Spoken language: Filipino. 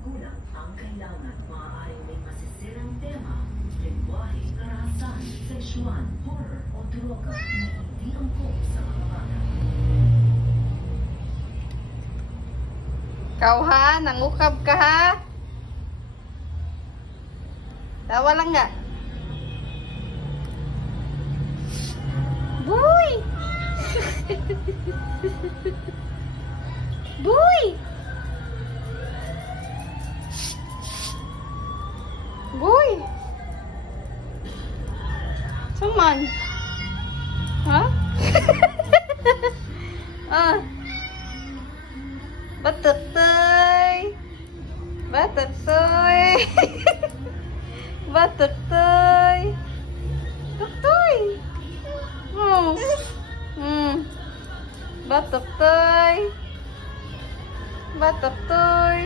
magulang ang kailangan. Maaaring may masisirang tema, lengguwahe, karahasan, sexual, horror o droga na hindi angkop sa mga bata. Kau ha, nangukab ka ha? Tawa lang nga. Boy! Boy! Boy! Saman? Ha? Ah. Batuk toy. Batuk toy. Batuk toy. Batuk toy. Batuk toy. Batuk toy.